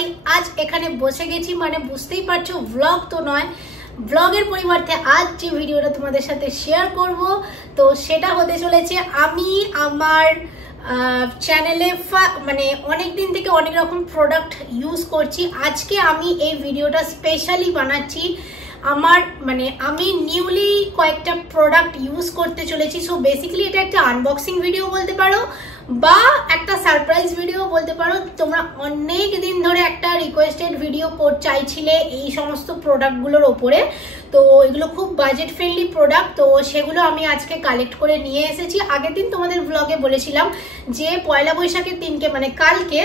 সবাই আজ এখানে বসে গেছি, মানে বুঝতেই পারছো ব্লগ তো নয়, ব্লগের পরিবর্তে আজ যে ভিডিওটা তোমাদের সাথে শেয়ার করব তো সেটা হতে চলেছে আমি আমার চ্যানেলে মানে অনেক দিন থেকে অনেক রকম প্রোডাক্ট ইউজ করছি। আজকে আমি এই ভিডিওটা স্পেশালি বানাচ্ছি আমার মানে আমি নিউলি কয়েকটা প্রোডাক্ট ইউজ করতে চলেছি। সো বেসিক্যালি এটা একটা আনবক্সিং ভিডিও বলতে পারো বা একটা সারপ্রাইজ ভিডিও বলতে পারো। তোমরা অনেক দিন ধরে একটা রিকোয়েস্টেড ভিডিও চাইছিলে এই সমস্ত প্রোডাক্টগুলোর ওপরে, তো এগুলো খুব বাজেট ফ্রেন্ডলি প্রোডাক্ট, তো সেগুলো আমি আজকে কালেক্ট করে নিয়ে এসেছি। আগের দিন তোমাদের ব্লগে বলেছিলাম যে পয়লা বৈশাখের দিনকে মানে কালকে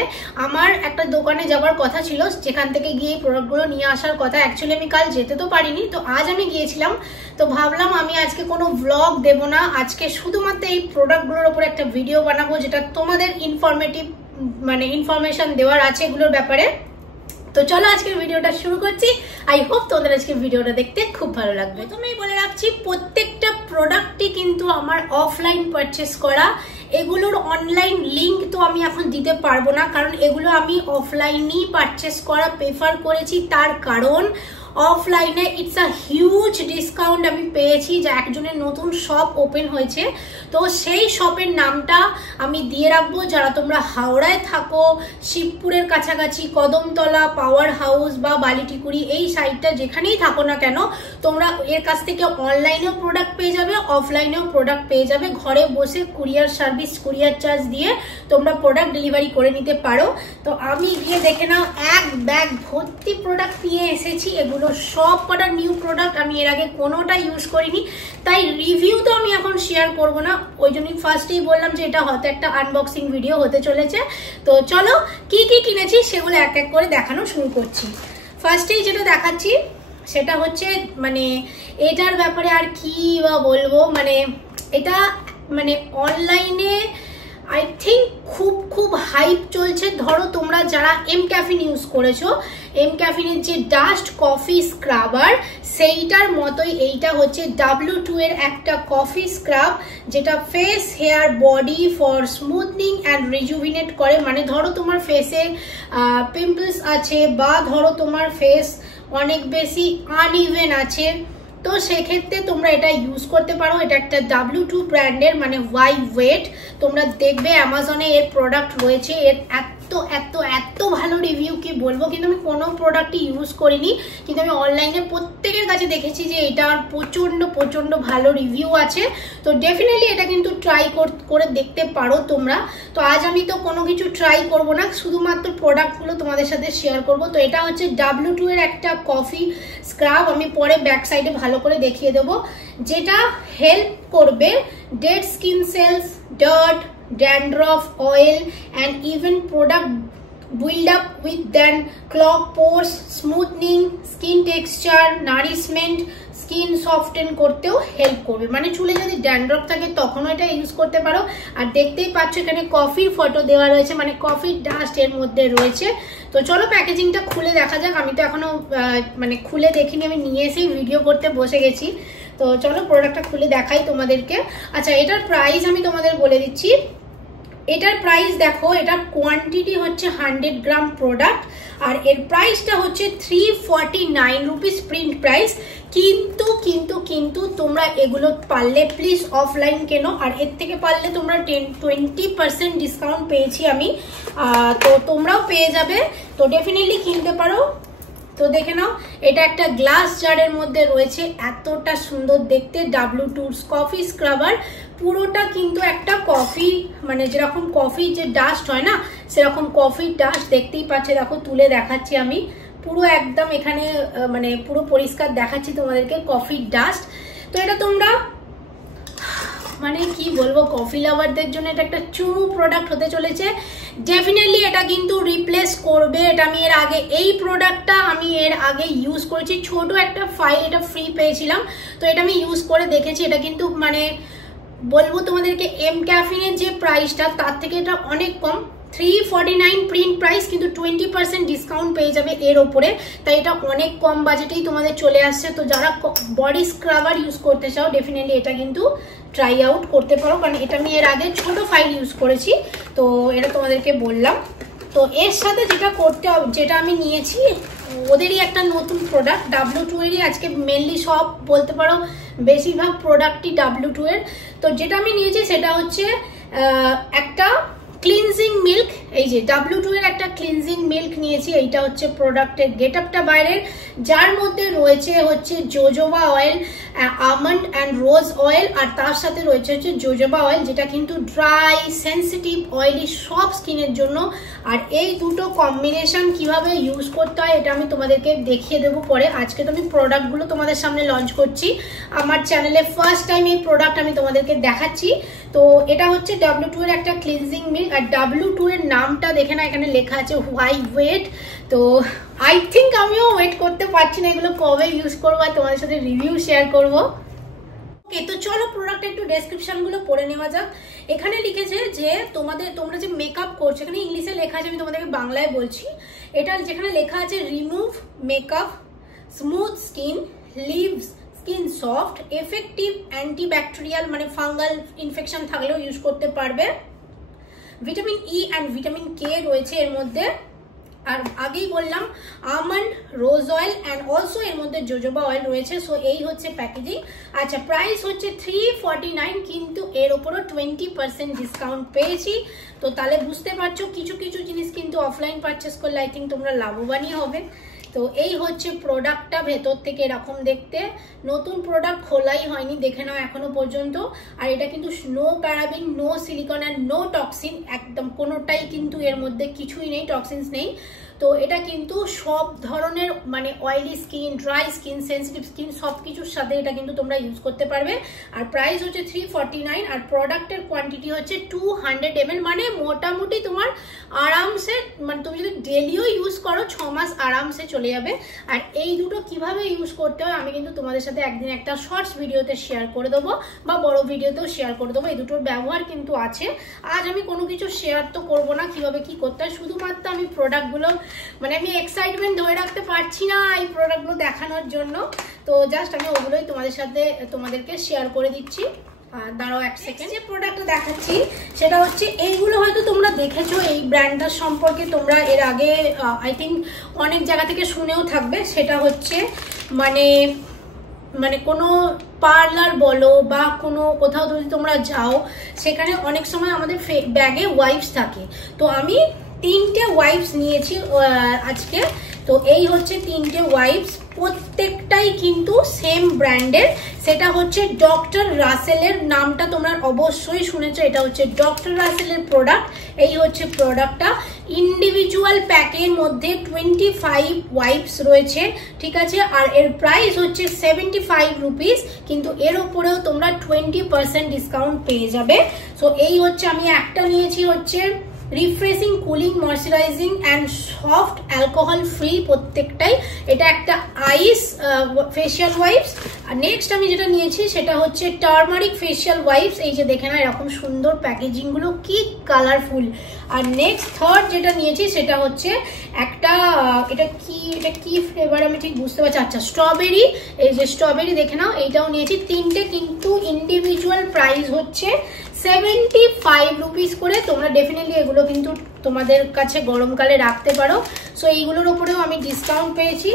আমার একটা দোকানে যাওয়ার কথা ছিল, যেখান থেকে গিয়ে এই প্রোডাক্টগুলো নিয়ে আসার কথা। অ্যাকচুয়ালি আমি কাল যেতে তো পারিনি, তো আজ আমি গিয়েছিলাম। তো ভাবলাম আমি আজকে কোনো ব্লগ দেব না, আজকে শুধুমাত্র এই প্রোডাক্টগুলোর উপর একটা ভিডিও বানাবো যেটা তোমাদের ইনফরমেটিভ মানে ইনফরমেশন দেওয়ার আছে এগুলোর ব্যাপারে। তো চলো আজকের ভিডিওটা শুরু করছি। আই হোপ তোমাদের আজকের ভিডিওটা দেখতে খুব ভালো লাগবে। প্রথমেই বলে রাখছি প্রত্যেকটা প্রোডাক্টই কিন্তু আমার অফলাইন পারচেস করা, এগুলোর অনলাইন লিঙ্ক তো আমি এখন দিতে পারবো না, কারণ এগুলো আমি অফলাইনেই পারচেস করা প্রেফার করেছি। তার কারণ অফলাইনে ইটস আ হিউজ ডিসকাউন্ট আমি পেয়েছি, যা একজনের নতুন শপ ওপেন হয়েছে, তো সেই শপের নামটা আমি দিয়ে রাখবো। যারা তোমরা হাওড়ায় থাকো, শিবপুরের কাছাকাছি, কদমতলা, পাওয়ার হাউস বা বালিটিকুড়ি এই সাইডটা যেখানেই থাকো না কেন, তোমরা এর কাছ থেকে অনলাইনেও প্রোডাক্ট পেয়ে যাবে, অফলাইনেও প্রোডাক্ট পেয়ে যাবে। ঘরে বসে কুরিয়ার সার্ভিস, কুরিয়ার চার্জ দিয়ে তোমরা প্রোডাক্ট ডেলিভারি করে নিতে পারো। তো আমি গিয়ে দেখে নাও এক ব্যাগ ভর্তি প্রোডাক্ট নিয়ে এসেছি। এগুলো সব কটা নিউ প্রোডাক্ট, আমি এর আগে কোনোটা ইউজ করিনি, তাই রিভিউ তো আমি এখন শেয়ার করব না। ওই জন্যই ফার্স্টেই বললাম যে এটা হয়তো একটা আনবক্সিং ভিডিও হতে চলেছে। তো চলো কি কি কিনেছি সেগুলো এক এক করে দেখানো শুরু করছি। ফার্স্টেই যেটা দেখাচ্ছি সেটা হচ্ছে মানে এটার ব্যাপারে আর কি বা বলবো, মানে এটা মানে অনলাইনে আই থিঙ্ক খুব হাইপ চলছে। ধরো তোমরা যারা এম ক্যাফিন ইউজ করেছো, এম ক্যাফিনের যে ডাস্ট কফি স্ক্রাবার সেইটার মতোই এইটা হচ্ছে W2 এর একটা কফি স্ক্রাব, যেটা face, hair, body for smoothening and rejuvenate করে। মানে ধরো তোমার ফেসে পিম্পলস আছে বা ধরো তোমার ফেস অনেক বেশি আনইভেন আছে, তো সেক্ষেত্রে তোমরা এটা ইউজ করতে পারো। এটা একটা W2 ব্র্যান্ডের মানে ওয়েট, তোমরা দেখবে অ্যামাজনে এর প্রোডাক্ট রয়েছে। এর এত ভালো রিভিউ কি বলবো, কিন্তু আমি কোনো প্রোডাক্টই ইউজ করিনি, কিন্তু আমি অনলাইনে প্রত্যেকের কাছে দেখেছি যে এটার প্রচন্ড ভালো রিভিউ আছে। তো ডেফিনেটলি এটা কিন্তু ট্রাই করে দেখতে পারো তোমরা। তো আজ আমি তো কোনো কিছু ট্রাই করব না, শুধুমাত্র প্রোডাক্টগুলো তোমাদের সাথে শেয়ার করব। তো এটা হচ্ছে W2 এর একটা কফি স্ক্রাব, আমি পরে ব্যাক সাইডে ভালো করে দেখিয়ে দেবো, যেটা হেল্প করবে dead skin cells, dirt, dandruff, oil and even product build up with then clog pores, smoothing, skin texture, nourishment, skin soften করতেও হেল্প করবে। মানে চুলে যদি ড্যান্ড্রফ থাকে তখনও এটা ইউজ করতে পারো। আর দেখতেই পাচ্ছ এখানে কফির ফটো দেওয়া রয়েছে, মানে কফির ডাস্ট এর মধ্যে রয়েছে। তো চলো প্যাকেজিংটা খুলে দেখা যাক। আমি তো এখনো মানে খুলে দেখিনি, আমি নিয়ে এসেই ভিডিও করতে বসে গেছি। তো চলো প্রোডাক্টটা খুলে দেখাই তোমাদেরকে। আচ্ছা, এটার প্রাইস আমি তোমাদের বলে দিচ্ছি। এটার প্রাইস দেখো, এটা কোয়ান্টিটি হচ্ছে 100 গ্রাম প্রোডাক্ট, আর এর প্রাইসটা হচ্ছে 349 রুপিস প্রিন্ট প্রাইস। কিন্তু তোমরা এগুলো পারলে প্লিজ অফলাইন কেনো, আর এর থেকে পারলে তোমরা 20% ডিসকাউন্ট পেয়েছি আমি, তো তোমরাও পেয়ে যাবে। তো ডেফিনেটলি কিনতে পারো। তো দেখে নাও, এটা একটা গ্লাস জারের মধ্যে রয়েছে, এতটা সুন্দর দেখতে। W2 কফি স্ক্রাবার পুরোটা কিন্তু একটা কফি মানে যেরকম কফি যে ডাস্ট হয় না, সেরকম কফি ডাস্ট দেখতেই পাচ্ছে। দেখো তুলে দেখাচ্ছি আমি, পুরো একদম এখানে মানে পুরো পরিষ্কার দেখাচ্ছি তোমাদেরকে কফি ডাস্ট। তো এটা তোমরা মানে কি বলবো, কফি লাভারদের জন্য এটা একটা চুমু প্রোডাক্ট হতে চলেছে। ডেফিনেটলি এটা কিন্তু রিপ্লেস করবে। এটা আমি এর আগে এই প্রোডাক্টটা আমি এর আগে ইউজ করেছি, ছোট একটা ফাইল এটা ফ্রি পেয়েছিলাম, তো এটা আমি ইউজ করে দেখেছি। এটা কিন্তু মানে বলবো তোমাদেরকে এম ক্যাফিনের যে প্রাইসটা তার থেকে এটা অনেক কম। 349 প্রিন্ট প্রাইস, কিন্তু 20% ডিসকাউন্ট পেয়ে যাবে এর ওপরে, তাই এটা অনেক কম বাজেটেই তোমাদের চলে আসছে। তো যারা বডি স্ক্রাবার ইউজ করতে চাও ডেফিনেটলি এটা কিন্তু ট্রাই আউট করতে পারো, কারণ এটা আমি এর আগে ছোট ফাইল ইউজ করেছি, তো এটা তোমাদেরকে বললাম। তো এর সাথে যেটা আমি নিয়েছি ওদেরই একটা নতুন প্রোডাক্ট W2 এরই, আজকে মেনলি সব বলতে পারো বেশিরভাগ প্রোডাক্টই W2 এর। তো যেটা আমি নিয়েছি সেটা হচ্ছে একটা ক্লিনজিং মিল্ক, এই যে W2 এর একটা ক্লিনজিং মিল্ক নিয়েছি। এইটা হচ্ছে প্রোডাক্টের গেটআপটা বাইরের, যার মধ্যে রয়েছে হচ্ছে jojoba oil, almond and rose oil, আর তার সাথে রয়েছে হচ্ছে জোজোবা অয়েল, যেটা কিন্তু ড্রাই, সেন্সিটিভ, অয়েলি সব স্কিনের জন্য। আর এই দুটো কম্বিনেশন কিভাবে ইউজ করতে হয় এটা আমি তোমাদেরকে দেখিয়ে দেবো পরে। আজকে তো আমি প্রোডাক্টগুলো তোমাদের সামনে লঞ্চ করছি, আমার চ্যানেলে ফার্স্ট টাইম এই প্রোডাক্ট আমি তোমাদেরকে দেখাচ্ছি। তো এটা হচ্ছে W2 এর একটা ক্লিনজিং মিল্ক, আর W2 এর নামটা দেখে না, এখানে লেখা আছে হোয়াই ওয়েট। তো আই থিঙ্ক আমিও ওয়েট করতে পারছি না এগুলো কবে ইউজ করবো আর তোমাদের সাথে রিভিউ শেয়ার করবো। ওকে, তো চলো প্রোডাক্টের একটু ডেসক্রিপশন গুলো পড়ে নেওয়া যাক। এখানে লিখেছে যে তোমরা যে মেকআপ করছো, এখানে ইংলিশে লেখা আছে, আমি তোমাদেরকে বাংলায় বলছি। এটা যেখানে লেখা আছে remove makeup, smooth skin, leaves skin soft, effective antibacterial, মানে ফাঙ্গাল ইনফেকশন থাকলেও ইউজ করতে পারবে। Vitamin E and vitamin K রয়েছে এর মধ্যে, আর আগেই বললাম almond, rose oil and also এর মধ্যে জোজোবা অয়েল রয়েছে। সো এই হচ্ছে প্যাকেজিং। আচ্ছা, প্রাইস হচ্ছে 349, কিন্তু এর ওপরও 20% ডিসকাউন্ট পেয়েছি। তো তাহলে বুঝতে পারছো কিছু কিছু জিনিস কিন্তু অফলাইন পারচেস করলে আই থিঙ্ক তোমরা লাভবানই হবে। তো এই হচ্ছে প্রোডাক্টটা, ভেতর থেকে এরকম দেখতে। নতুন প্রোডাক্ট খোলাই হয়নি, দেখে নাও এখনো পর্যন্ত। আর এটা কিন্তু no paraben, no silicone and no toxin, একদম কোনোটাই কিন্তু এর মধ্যে কিছুই নেই, টক্সিনস নেই। তো এটা কিন্তু সব ধরনের মানে oily skin, dry skin, sensitive skin সব কিছুর সাথে এটা কিন্তু তোমরা ইউজ করতে পারবে। আর প্রাইস হচ্ছে 349, আর প্রোডাক্টের কোয়ান্টিটি হচ্ছে 200 ml, মানে মোটামুটি তোমার আরামসে, মানে তুমি যদি ডেলিও ইউজ করো 6 মাস আরামসে চলে যাবে। আর এই দুটো কিভাবে ইউজ করতে হয় আমি কিন্তু তোমাদের সাথে একদিন একটা শর্টস ভিডিওতে শেয়ার করে দেবো, বা বড় ভিডিওতেও শেয়ার করে দেবো। এই দুটোর ব্যবহার কিন্তু আছে। আজ আমি কোনো কিছু শেয়ার তো করবো না কিভাবে কি করতে হয়, শুধুমাত্র আমি প্রোডাক্টগুলো, মানে আমি এক্সাইটমেন্ট ধরে রাখতে পারছি না এই প্রোডাক্টগুলো দেখানোর জন্য। তো জাস্ট আমি ওগুলোই তোমাদেরকে শেয়ার করে দিচ্ছি। দাঁড়াও এক সেকেন্ড। যে প্রোডাক্টটা দেখাচ্ছি সেটা হচ্ছে এইগুলো, হয়তো তোমরা দেখেছো এই ব্র্যান্ডটার সম্পর্কে, তোমরা এর আগে আই থিঙ্ক অনেক জায়গা থেকে শুনেও থাকবে। সেটা হচ্ছে মানে কোনো পার্লার বলো বা কোনো কোথাও যদি তোমরা যাও, সেখানে অনেক সময় আমাদের ব্যাগে ওয়াইপস থাকে। তো আমি 3টে ওয়াইপস নিয়েছি আজকে। তো এই হচ্ছে 3টে ওয়াইপস, প্রত্যেকটাই কিন্তু সেম ব্র্যান্ডের। সেটা হচ্ছে ডক্টর রাসেলের, নামটা তোমরা অবশ্যই শুনেছো, এটা হচ্ছে ডক্টর রাসেলের প্রোডাক্ট। এই হচ্ছে প্রোডাক্টটা। ইন্ডিভিজুয়াল প্যাকের মধ্যে 25 ওয়াইপস রয়েছে, ঠিক আছে। আর এর প্রাইস হচ্ছে 75 রুপিস, কিন্তু এর ওপরেও তোমরা 20% ডিসকাউন্ট পেয়ে যাবে। সো এই হচ্ছে, আমি একটা নিয়েছি হচ্ছে refreshing, cooling, moisturising and soft, alcohol free প্রত্যেকটাই। এটা একটা আইস ফেশিয়াল ওয়াইপস। আর নেক্সট আমি যেটা নিয়েছি সেটা হচ্ছে টার্মারিক ফেশিয়াল ওয়াইপস। এই যে দেখে না এরকম সুন্দর প্যাকেজিং গুলো, কি কালারফুল। আর নেক্সট থার্ড যেটা নিয়েছি সেটা হচ্ছে একটা, এটা কি ফ্লেভার আমি ঠিক বুঝতে পারছি, আচ্ছা স্ট্রবেরি। এই যে স্ট্রবেরি দেখে নাও, এইটাও নিয়েছি। 3টে কিন্তু ইন্ডিভিজুয়াল প্রাইস হচ্ছে 75 রুপিস করে। তোমরা ডেফিনেটলি এগুলো কিন্তু তোমাদের কাছে গরমকালে রাখতে পারো। সো এইগুলোর উপরেও আমি ডিসকাউন্ট পেয়েছি।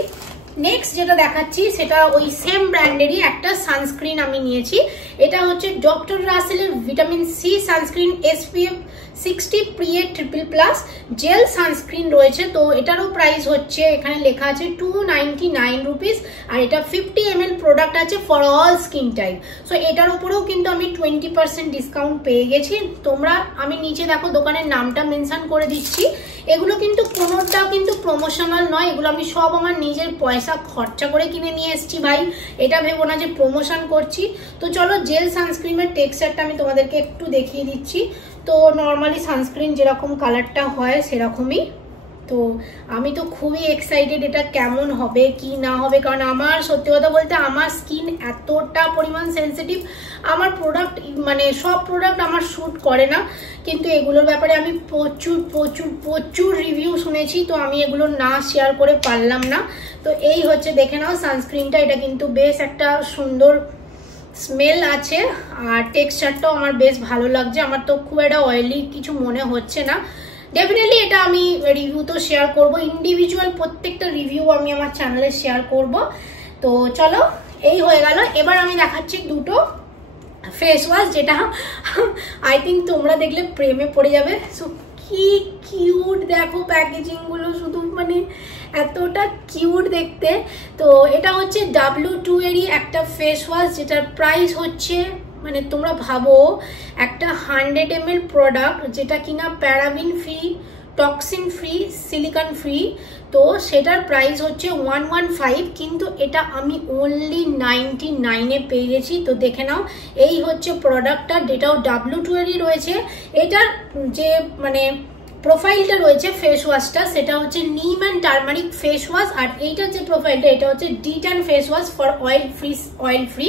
নেক্সট যেটা দেখাচ্ছি সেটা ওই সেম ব্র্যান্ডেরই একটা সানস্ক্রিন আমি নিয়েছি। এটা হচ্ছে ডক্টর রাসেলের vitamin C sunscreen, SPF 60 PA++ gel sunscreen রয়েছে। তো এটারও প্রাইস হচ্ছে, এখানে লেখা আছে 299 রুপিস। আর এটা 50 ml প্রোডাক্ট আছে for all skin type. So এটার উপরেও কিন্তু আমি 20% ডিসকাউন্ট পেয়ে গেছি। তোমরা, আমি নিচে দেখো দোকানের নামটা মেনশন করে দিচ্ছি। এগুলো কিন্তু কোনোটাও কিন্তু প্রমোশনাল নয়, এগুলো আমি সব আমার নিজের পয়সা খরচা করে কিনে নিয়ে এসেছি ভাই, এটা ভেবো না যে প্রমোশন করছি। তো চলো জেল সানস্ক্রিনের টেক্সচারটা আমি তোমাদেরকে একটু দেখিয়ে দিচ্ছি। তো নর্মালি সানস্ক্রিন যেরকম কালারটা হয় সেরকমই। তো আমি তো খুবই এক্সাইটেড এটা কেমন হবে কি না হবে, কারণ আমার সত্যি কথা বলতে আমার স্কিন এতটা পরিমাণ সেন্সিটিভ, আমার প্রোডাক্ট মানে সব প্রোডাক্ট আমার শ্যুট করে না, কিন্তু এগুলোর ব্যাপারে আমি প্রচুর প্রচুর প্রচুর রিভিউ শুনেছি। তো আমি এগুলো না শেয়ার করে পারলাম না। তো এই হচ্ছে দেখে নাও সানস্ক্রিনটা, এটা কিন্তু বেশ একটা সুন্দর স্মেল আছে, আর টেক্সচারটাও আমার বেশ ভালো লাগছে। আমার তো খুব একটা অয়েলি কিছু মনে হচ্ছে না। ডেফিনেটলি এটা আমি রিভিউ তো শেয়ার করব, ইন্ডিভিজুয়াল প্রত্যেকটা রিভিউ আমি আমার চ্যানেলে শেয়ার করব। তো চলো, এই হয়ে গেল। এবার আমি দেখাচ্ছি দুটো ফেস ওয়াশ, যেটা আই থিঙ্ক তোমরা দেখলে প্রেমে পড়ে যাবে। সো কি কিউট দেখো প্যাকেজিং গুলো, শুধু মানে এতটা কিউট দেখতে। তো এটা হচ্ছে W2 এরই একটা ফেস ওয়াশ, যেটার প্রাইস হচ্ছে, মানে তোমরা ভাবো একটা 100 ml প্রোডাক্ট, যেটা কিনা paraben free, toxin free, silicone free, তো সেটার প্রাইস হচ্ছে 115, কিন্তু এটা আমি অনলি 99 পেয়ে গেছি। তো দেখে নাও, এই হচ্ছে প্রোডাক্টটা, যেটাও W2 এরই রয়েছে। এটার যে মানে প্রোফাইলটা রয়েছে ফেস ওয়াশটা, সেটা হচ্ছে নিম অ্যান্ড টার্মারিক ফেস ওয়াশ, আর এইটার যে প্রোফাইলটা এটা হচ্ছে de-tan face wash for oil free.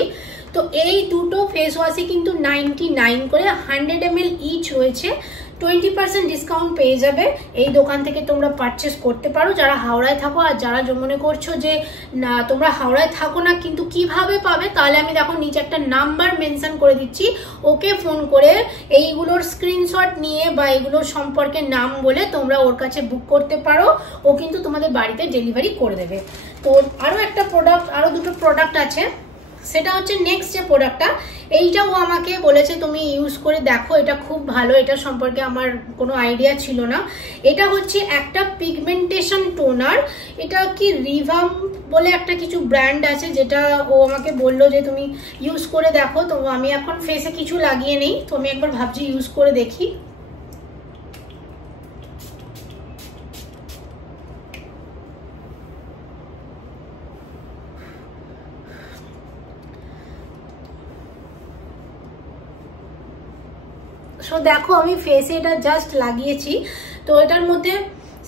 তো এই দুটো ফেস ওয়াশই কিন্তু 99 করে, 100 ml ইচ রয়েছে। 20% ডিসকাউন্ট পেয়ে যাবে, এই দোকান থেকে তোমরা পারচেস করতে পারো যারা হাওড়ায় থাকো। আর যারা মনে করছো যে না তোমরা হাওড়ায় থাকো না কিন্তু কিভাবে পাবে, তাহলে আমি দেখো নিচে একটা নাম্বার মেনশন করে দিচ্ছি, ওকে ফোন করে এইগুলোর স্ক্রিনশট নিয়ে বা এগুলোর সম্পর্কে নাম বলে তোমরা ওর কাছে বুক করতে পারো, ও কিন্তু তোমাদের বাড়িতে ডেলিভারি করে দেবে। তো আরো একটা প্রোডাক্ট, আরো দুটো প্রোডাক্ট আছে, সেটা হচ্ছে নেক্সট যে প্রোডাক্টটা, এইটা ও আমাকে বলেছে তুমি ইউজ করে দেখো, এটা খুব ভালো, এটা সম্পর্কে আমার কোনো আইডিয়া ছিল না। এটা হচ্ছে একটা পিগমেন্টেশন টোনার, এটা কি রিভাম বলে একটা কিছু ব্র্যান্ড আছে, যেটা ও আমাকে বললো যে তুমি ইউজ করে দেখো। তো আমি এখন ফেসে কিছু লাগিয়ে নেই, তো আমি একবার ভাবছি ইউজ করে দেখি। সো দেখো আমি ফেসে এটা জাস্ট লাগিয়েছি, তো এটার মধ্যে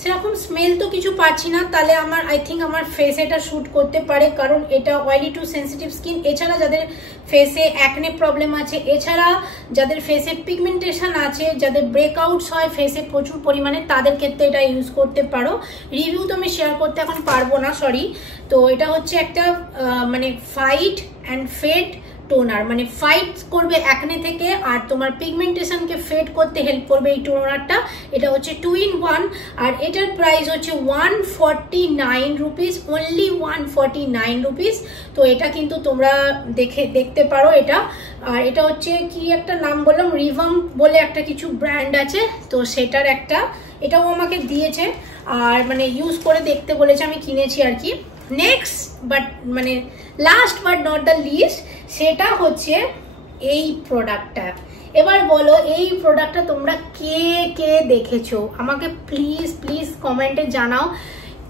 সেরকম স্মেল তো কিছু পাচ্ছি না, তাহলে আমার আই থিঙ্ক আমার ফেসে এটা শুট করতে পারে, কারণ এটা অয়েলি টু সেন্সিটিভ স্কিন। এছাড়া যাদের ফেসে অ্যাকনে প্রবলেম আছে, এছাড়া যাদের ফেসে পিগমেন্টেশন আছে, যাদের ব্রেকআউটস হয় ফেসে প্রচুর পরিমাণে, তাদের ক্ষেত্রে এটা ইউজ করতে পারো। রিভিউ তো আমি শেয়ার করতে এখন পারবো না, সরি। তো এটা হচ্ছে একটা মানে ফাইট অ্যান্ড ফেড টোনার, মানে ফাইট করবে অ্যাকনে থেকে আর তোমার পিগমেন্টেশনকে ফেড করতে হেল্প করবে এই টোনারটা। এটা হচ্ছে 2 in 1, আর এটার প্রাইস হচ্ছে 149 রুপিস, অনলি 149 রুপিস। তো এটা কিন্তু তোমরা দেখতে পারো এটা। আর এটা হচ্ছে কি একটা নাম বললাম, রিভাম বলে একটা কিছু ব্র্যান্ড আছে, তো সেটার একটা, এটাও আমাকে দিয়েছে আর মানে ইউজ করে দেখতে বলেছে, আমি কিনেছি আর কি। নেক্সট বাট মানে last but not the least, সেটা হচ্ছে এই প্রোডাক্টটা। এবার বলো এই প্রোডাক্টটা তোমরা কে কে দেখেছো, আমাকে প্লিজ প্লিজ কমেন্টে জানাও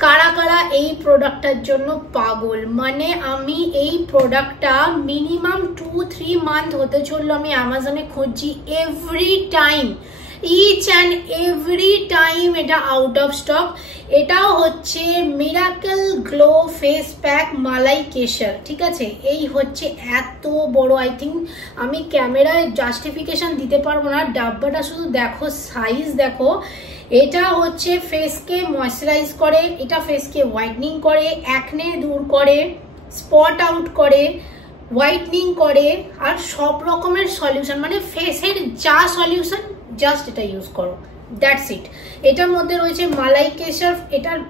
কারা কারা এই প্রোডাক্টটার জন্য পাগল। মানে আমি এই প্রোডাক্টটা মিনিমাম 2-3 মান্থ হতে চললো আমি অ্যামাজনে খুঁজছি, every time, each and every time এটা আউট অফ স্টক। এটাও হচ্ছে miracle glow face pack malai kesar, ঠিক আছে। এই হচ্ছে এত বড়, আই থিঙ্ক আমি ক্যামেরায় জাস্টিফিকেশন দিতে পারবো না, ডাব্বাটা শুধু দেখো, সাইজ দেখো। এটা হচ্ছে ফেসকে ময়শ্চারাইজ করে, এটা ফেসকে হোয়াইটনিং করে, অ্যাকনে দূর করে, স্পট আউট করে, হোয়াইটনিং করে, আর সব রকমের সলিউশন, মানে ফেসের যা সলিউশন জাস্ট এটা ইউজ করো, দ্যাটস ইট। এটার মধ্যে রয়েছে মালাই কেশর।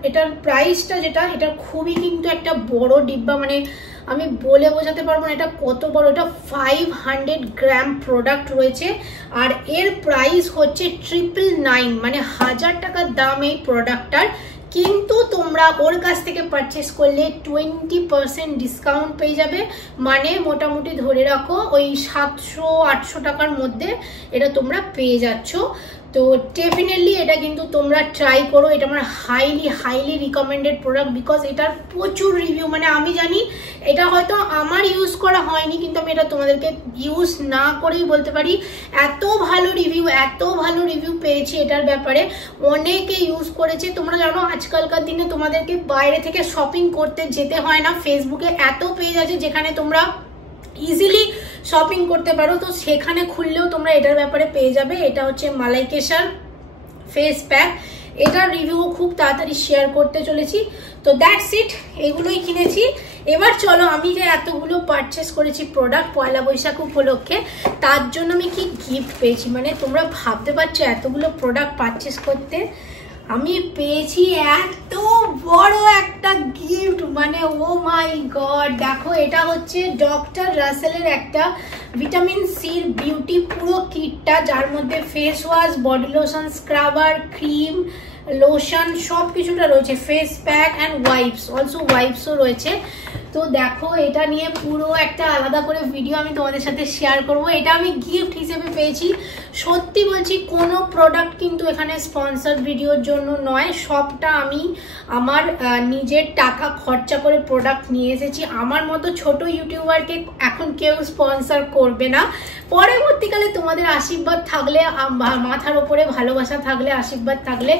এটার প্রাইসটা যেটা, এটা খুবই কিন্তু একটা বড় ডিব্বা, মানে আমি বলে বোঝাতে পারবো না এটা কত বড়। এটা 500 গ্রাম প্রোডাক্ট রয়েছে, আর এর প্রাইস হচ্ছে 999, মানে 1000 টাকার দাম এই প্রোডাক্টটার। কিন্তু তোমরা ওর কাছ থেকে পারচেস করলে 20% ডিসকাউন্ট পেয়ে যাবে, মানে মোটামুটি ধরে রাখো ওই 700-800 টাকার মধ্যে এটা তোমরা পেয়ে যাচ্ছ। তো ডেফিনেটলি এটা কিন্তু তোমরা ট্রাই করো, এটা আমার হাইলি রিকমেন্ডেড প্রোডাক্ট, বিকজ এটার প্রচুর রিভিউ, মানে আমি জানি এটা হয়তো আমার ইউজ করা হয়নি, কিন্তু আমি এটা তোমাদেরকে ইউজ না করেই বলতে পারি এত ভালো রিভিউ পেয়েছি এটার ব্যাপারে, অনেকে ইউজ করেছে। তোমরা জানো আজকালকার দিনে তোমাদেরকে বাইরে থেকে শপিং করতে যেতে হয় না, ফেসবুকে এত পেজ আছে যেখানে তোমরা ইজিলি শপিং করতে পারো, তো সেখানে খুললেও তোমরা এটার ব্যাপারে পেয়ে যাবে। এটা হচ্ছে মালাই কেশর ফেস প্যাক, এটার রিভিউ খুব তাড়াতাড়ি শেয়ার করতে চলেছি। তো দ্যাটস ইট, এগুলোই কিনেছি। এবার চলো আমি যে এতগুলো পারচেস করেছি প্রোডাক্ট পয়লা বৈশাখ উপলক্ষে, তার জন্য আমি কি গিফট পেয়েছি, মানে তোমরা ভাবতে পারছো এতগুলো প্রোডাক্ট পারচেস করতে আমি পেয়েছি এত বড় একটা গিফট, মানে ও মাই গড। দেখো এটা হচ্ছে ডক্টর রাসেলের একটা ভিটামিন সির বিউটি পুরো কিটটা, যার মধ্যে face wash, body lotion, scrubber, cream, lotion সব কিছুটা রয়েছে, face pack and wipes, also ওয়াইপসও রয়েছে। তো দেখো এটা নিয়ে পুরো একটা আলাদা করে ভিডিও আমি তোমাদের সাথে শেয়ার করব। এটা আমি গিফট হিসেবে পেয়েছি। সত্যি বলছি কোনো প্রোডাক্ট কিন্তু এখানে স্পন্সর ভিডিওর জন্য নয়, সবটা আমি আমার নিজের টাকা খরচা করে প্রোডাক্ট নিয়ে এসেছি। আমার মতো ছোট ইউটিউবারকে এখন কেউ স্পন্সর করবে না। পরবর্তীকালে তোমাদের আশীর্বাদ থাকলে, মাথার ওপরে ভালোবাসা থাকলে, আশীর্বাদ থাকলে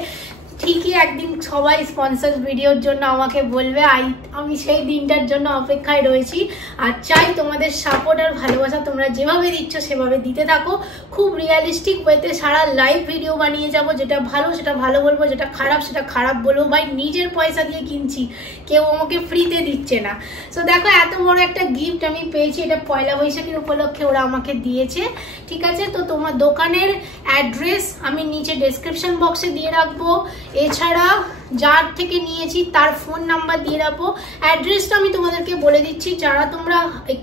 ঠিকই একদিন সবাই স্পন্সর ভিডিওর জন্য আমাকে বলবে। আমি সেই দিনটার জন্য অপেক্ষায় রয়েছি আর চাই তোমাদের সাপোর্ট আর ভালোবাসা তোমরা যেভাবে দিচ্ছ সেভাবে দিতে থাকো। খুব রিয়েলিস্টিক ওয়েতে সারা লাইভ ভিডিও বানিয়ে যাব, যেটা ভালো সেটা ভালো বলবো, যেটা খারাপ সেটা খারাপ বলবো। ভাই নিজের পয়সা দিয়ে কিনছি, কেউ আমাকে ফ্রিতে দিচ্ছে না। সো দেখো এত বড় একটা গিফট আমি পেয়েছি, এটা পয়লা বৈশাখের উপলক্ষে ওরা আমাকে দিয়েছে। ঠিক আছে, তো তোমার দোকানের অ্যাড্রেস আমি নিচে ডেসক্রিপশন বক্সে দিয়ে রাখবো, এছাড়া যার থেকে নিয়েছি তার ফোন নাম্বার দিয়ে রাখবো। অ্যাড্রেসটা আমি তোমাদেরকে বলে দিচ্ছি, যারা তোমরা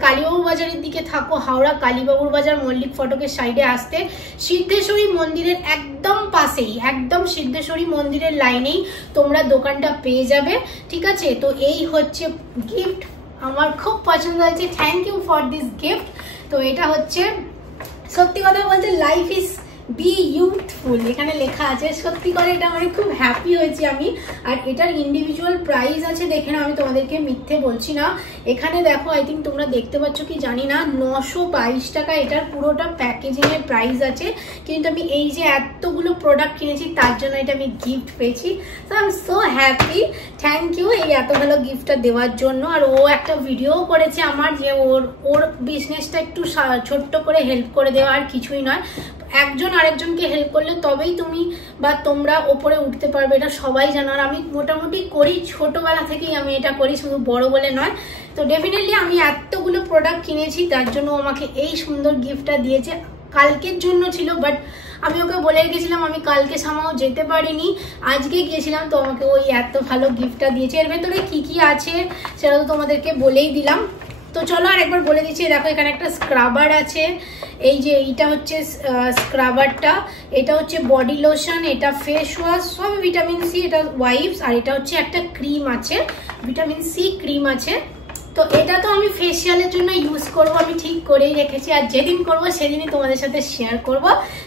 কালীবাবুর বাজারের দিকে থাকো, হাওড়া কালীবাবুর বাজার মল্লিক ফটকের সাইডে আসতে, সিদ্ধেশ্বরী মন্দিরের একদম পাশেই, একদম সিদ্ধেশ্বরী মন্দিরের লাইনেই তোমরা দোকানটা পেয়ে যাবে। ঠিক আছে, তো এই হচ্ছে গিফট, আমার খুব পছন্দ হয়েছে। Thank you for this gift. তো এটা হচ্ছে সত্যি কথা বলতে লাইফ ইজ বি ইউথফুল এখানে লেখা আছে, সত্যি করে এটা মানে খুব হ্যাপি হয়েছি আমি। আর এটার ইন্ডিভিজুয়াল প্রাইস আছে, দেখে না আমি তোমাদেরকে মিথ্যে বলছি না। এখানে দেখো, আই থিঙ্ক তোমরা দেখতে পাচ্ছ কি জানি না, 922 টাকা এটার পুরোটা প্যাকেজিং এর প্রাইস আছে। কিন্তু আমি এই যে এতগুলো প্রোডাক্ট কিনেছি তার জন্য এটা আমি গিফট পেয়েছি। So I am so happy, thank you এই এত ভালো গিফটটা দেওয়ার জন্য। আর ও একটা ভিডিও করেছে আমার, যে ওর বিজনেসটা একটু ছোট্ট করে হেল্প করে দেওয়া, আর কিছুই নয়। একজন আরেকজনকে হেল্প করলে তবেই তুমি বা তোমরা ওপরে উঠতে পারবে, এটা সবাই জানো। আর আমি মোটামুটি করি, ছোটবেলা থেকেই আমি এটা করি, শুধু বড় বলে নয়। তো ডেফিনেটলি আমি এতগুলো প্রোডাক্ট কিনেছি, তার জন্য আমাকে এই সুন্দর গিফটটা দিয়েছে। কালকের জন্য ছিল, বাট আমি ওকে বলে রেখেছিলাম আমি কালকে সামাও যেতে পারিনি, আজকে গিয়েছিলাম, তো আমাকে ওই এত ভালো গিফটটা দিয়েছে। এর ভেতরে কি কি আছে সেটা তো তোমাদেরকে বলেই দিলাম। তো চলো আর একবার বলে দিচ্ছি, দেখো এখানে একটা স্ক্রাবার আছে, এই যে এইটা হচ্ছে স্ক্রাবারটা, এটা হচ্ছে বডি লোশন, এটা ফেস ওয়াশ, সব ভিটামিন সি, এটা ওয়াইপস, আর এটা হচ্ছে একটা ক্রিম আছে, ভিটামিন সি ক্রিম আছে। তো এটা তো আমি ফেসিয়ালের জন্য ইউজ করব, আমি ঠিক করেই রেখেছি, আর যেদিন করব সেদিনই তোমাদের সাথে শেয়ার করব।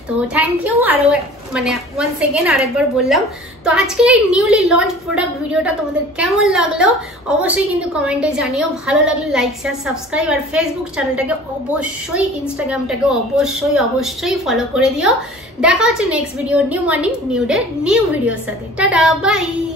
তো থ্যাংক ইউ আরও মানে ওয়ান্স এগেন আরেকবার বললাম। তো আজকে এই নিউলি লঞ্চ প্রোডাক্ট ভিডিওটা তোমাদের কেমন লাগলো অবশ্যই কিন্তু কমেন্টে জানিও। ভালো লাগলে লাইক শেয়ার সাবস্ক্রাইব, আর ফেসবুক চ্যানেলটাকে অবশ্যই, ইনস্টাগ্রামটাকে অবশ্যই ফলো করে দিও। দেখা হচ্ছে next video, new morning new day new ভিডিওর সাথে। Tata bye.